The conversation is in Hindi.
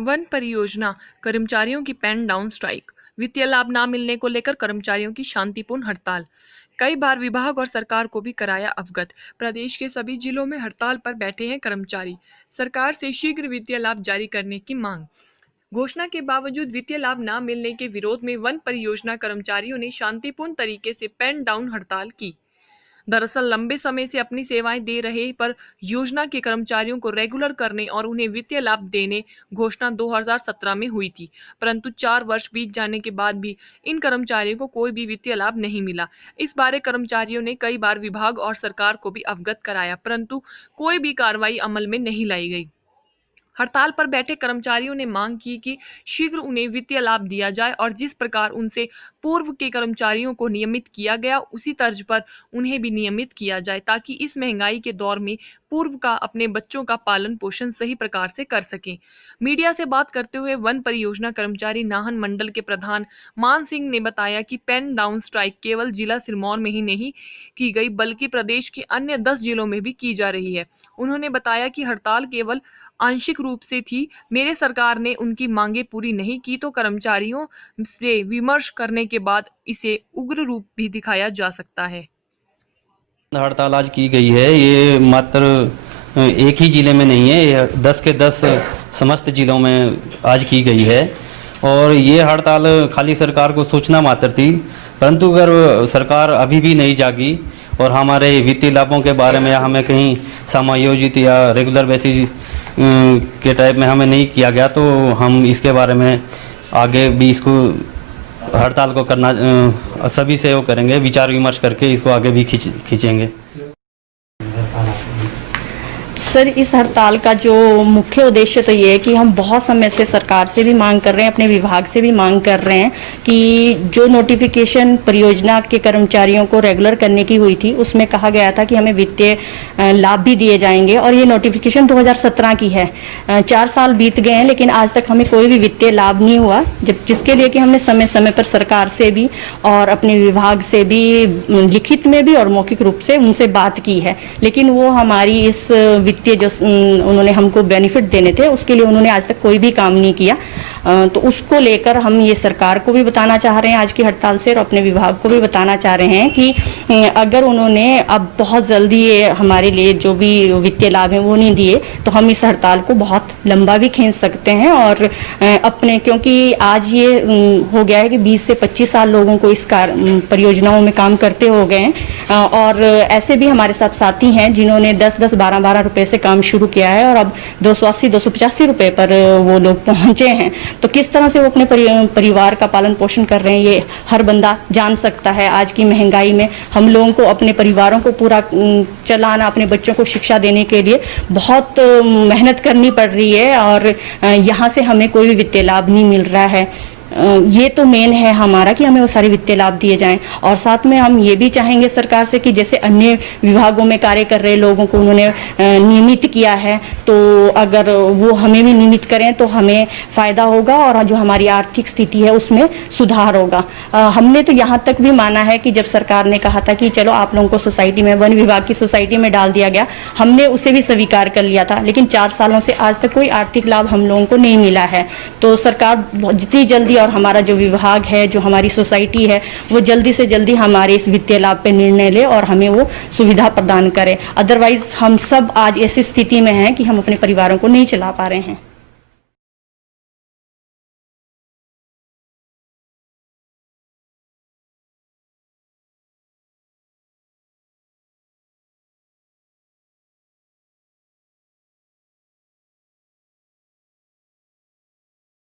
वन परियोजना कर्मचारियों की पेन डाउन स्ट्राइक। वित्तीय लाभ न मिलने को लेकर कर्मचारियों की शांतिपूर्ण हड़ताल। कई बार विभाग और सरकार को भी कराया अवगत। प्रदेश के सभी जिलों में हड़ताल पर बैठे हैं कर्मचारी। सरकार से शीघ्र वित्तीय लाभ जारी करने की मांग। घोषणा के बावजूद वित्तीय लाभ न मिलने के विरोध में वन परियोजना कर्मचारियों ने शांतिपूर्ण तरीके से पेन डाउन हड़ताल की। दरअसल लंबे समय से अपनी सेवाएं दे रहे पर योजना के कर्मचारियों को रेगुलर करने और उन्हें वित्तीय लाभ देने घोषणा 2017 में हुई थी, परंतु 4 वर्ष बीत जाने के बाद भी इन कर्मचारियों को कोई भी वित्तीय लाभ नहीं मिला। इस बारे कर्मचारियों ने कई बार विभाग और सरकार को भी अवगत कराया, परंतु कोई भी कार्रवाई अमल में नहीं लाई गई। हड़ताल पर बैठे कर्मचारियों ने मांग की कि शीघ्र उन्हें वित्तीय लाभ दिया जाए और जिस प्रकार उनसे पूर्व के कर्मचारियों को नियमित किया गया उसी तर्ज पर उन्हें भी नियमित किया जाए, ताकि इस महंगाई के दौर में पूर्व का अपने बच्चों का पालन पोषण सही प्रकार से कर सकें। मीडिया से बात करते हुए वन परियोजना कर्मचारी नाहन मंडल के प्रधान मान सिंह ने बताया कि पेन डाउन स्ट्राइक केवल जिला सिरमौर में ही नहीं की गई, बल्कि प्रदेश के अन्य 10 जिलों में भी की जा रही है। उन्होंने बताया कि हड़ताल केवल आंशिक रूप से थी। मेरे सरकार ने उनकी मांगे पूरी नहीं की तो कर्मचारियों से विमर्श करने के बाद इसे उग्र रूप भी दिखाया जा सकता है। हड़ताल आज की गई है, ये मात्र एक ही जिले में नहीं है, ये 10 के 10 समस्त जिलों में आज की गई है। और ये हड़ताल खाली सरकार को सूचना मात्र थी, परंतु अगर सरकार अभी भी नहीं जागी और हमारे वित्तीय लाभों के बारे में हमें कहीं समायोजित या रेगुलर बेसिस के टाइप में हमें नहीं किया गया, तो हम इसके बारे में आगे भी इसको हड़ताल को करना सभी से वो करेंगे, विचार विमर्श करके इसको आगे भी खींचेंगे। सर, इस हड़ताल का जो मुख्य उद्देश्य तो ये है कि हम बहुत समय से सरकार से भी मांग कर रहे हैं, अपने विभाग से भी मांग कर रहे हैं कि जो नोटिफिकेशन परियोजना के कर्मचारियों को रेगुलर करने की हुई थी उसमें कहा गया था कि हमें वित्तीय लाभ भी दिए जाएंगे, और ये नोटिफिकेशन 2017 की है। 4 साल बीत गए हैं लेकिन आज तक हमें कोई भी वित्तीय लाभ नहीं हुआ, जिसके लिए कि हमने समय समय पर सरकार से भी और अपने विभाग से भी लिखित में भी और मौखिक रूप से उनसे बात की है, लेकिन वो हमारी इस वित्तीय जो उन्होंने हमको बेनिफिट देने थे उसके लिए उन्होंने आज तक कोई भी काम नहीं किया। तो उसको लेकर हम ये सरकार को भी बताना चाह रहे हैं आज की हड़ताल से, और अपने विभाग को भी बताना चाह रहे हैं कि अगर उन्होंने अब बहुत जल्दी ये हमारे लिए जो भी वित्तीय लाभ हैं वो नहीं दिए तो हम इस हड़ताल को बहुत लंबा भी खींच सकते हैं। और अपने, क्योंकि आज ये हो गया है कि 20 से 25 साल लोगों को इस परियोजनाओं में काम करते हो गए हैं, और ऐसे भी हमारे साथ साथी हैं जिन्होंने 10-10, 12-12 रुपए से काम शुरू किया है और अब 280-285 रुपए पर वो लोग पहुंचे हैं। तो किस तरह से वो अपने परिवार का पालन पोषण कर रहे हैं ये हर बंदा जान सकता है। आज की महंगाई में हम लोगों को अपने परिवारों को पूरा चलाना, अपने बच्चों को शिक्षा देने के लिए बहुत मेहनत करनी पड़ रही है, और यहाँ से हमें कोई भी वित्तीय लाभ नहीं मिल रहा है। ये तो मेन है हमारा कि हमें वो सारे वित्तीय लाभ दिए जाएं, और साथ में हम ये भी चाहेंगे सरकार से कि जैसे अन्य विभागों में कार्य कर रहे लोगों को उन्होंने नियमित किया है, तो अगर वो हमें भी नियमित करें तो हमें फ़ायदा होगा और जो हमारी आर्थिक स्थिति है उसमें सुधार होगा। हमने तो यहाँ तक भी माना है कि जब सरकार ने कहा था कि चलो आप लोगों को सोसाइटी में, वन विभाग की सोसाइटी में डाल दिया गया, हमने उसे भी स्वीकार कर लिया था, लेकिन 4 सालों से आज तक कोई आर्थिक लाभ हम लोगों को नहीं मिला है। तो सरकार जितनी जल्दी, और हमारा जो विभाग है, जो हमारी सोसाइटी है, वो जल्दी से जल्दी हमारे इस वित्तीय लाभ पे निर्णय ले और हमें वो सुविधा प्रदान करे। अदरवाइज हम सब आज ऐसी स्थिति में हैं कि हम अपने परिवारों को नहीं चला पा रहे हैं।